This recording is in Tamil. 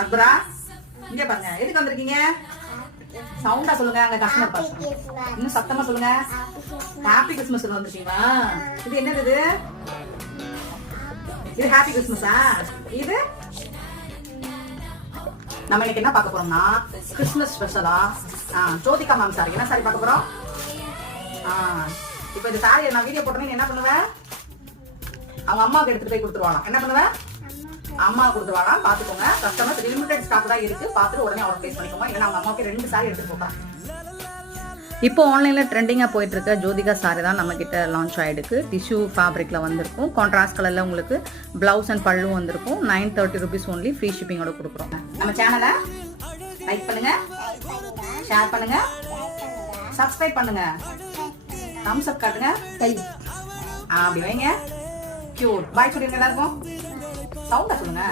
அக்பரா இங்க பாருங்க, எதுக்கு வந்திருக்கீங்க? சவுண்டா சொல்லுங்க, அங்க கஸ்டமர் பாருங்க. இன்னும் சத்தமா சொல்லுங்க. ஹாப்பி கிறிஸ்மஸ் வந்திருக்கீங்களா? இது என்னது இது? இது ஹாப்பி கிறிஸ்மஸா? இது நம்ம இன்னைக்கு என்ன பார்க்க போறோம்னா கிறிஸ்மஸ் ஸ்பெஷலா ஜோதிகா மேம் சாரி. என்ன சாரி பார்க்க போறோம்? இப்போ இந்த சாரியை நான் வீடியோ போட்டோன்னு என்ன பண்ணுவேன்? அவங்க அம்மாவுக்கு எடுத்துட்டு போய் கொடுத்துருவாங்க. என்ன பண்ணுவேன்? அம்மா கொடுத்துருவாங்க. பாத்துக்கோங்க, கஸ்டமர் லிமிடெட் ஸ்டாக் தான் இருக்கு. பார்த்துட்டு உடனே ஆர்டர் பிளேஸ் பண்ணிக்கோங்க. இல்லைன்னா அவங்க அம்மாவுக்கு 2 சாரி எடுத்துட்டு போகிறேன். இப்போ ஆன்லைனில் ட்ரெண்டிங்காக போயிட்டு இருக்க ஜோதிகா சாரி தான் நம்ம கிட்ட லான்ச் ஆகிடுக்கு. டிஷ்யூ ஃபேப்ரிக்கில் வந்திருக்கும். கான்ட்ராஸ்ட் கலரில் உங்களுக்கு பிளவுஸ் அண்ட் பல்லு வந்திருக்கும். 930 rupees ஒன்லி. ஃப்ரீ ஷிப்பிங்கோட கொடுக்குறோம். நம்ம சேனலை லைக் பண்ணுங்க, ஷேர் பண்ணுங்க, சப்ஸ்கிரைப் பண்ணுங்க, தம்ஸ் அப் காட்டுங்க, அப்படி வைங்க. கியூட் பாய் சொல்லிருங்க எல்லாருக்கும். சவுண்டா சொல்லுங்க.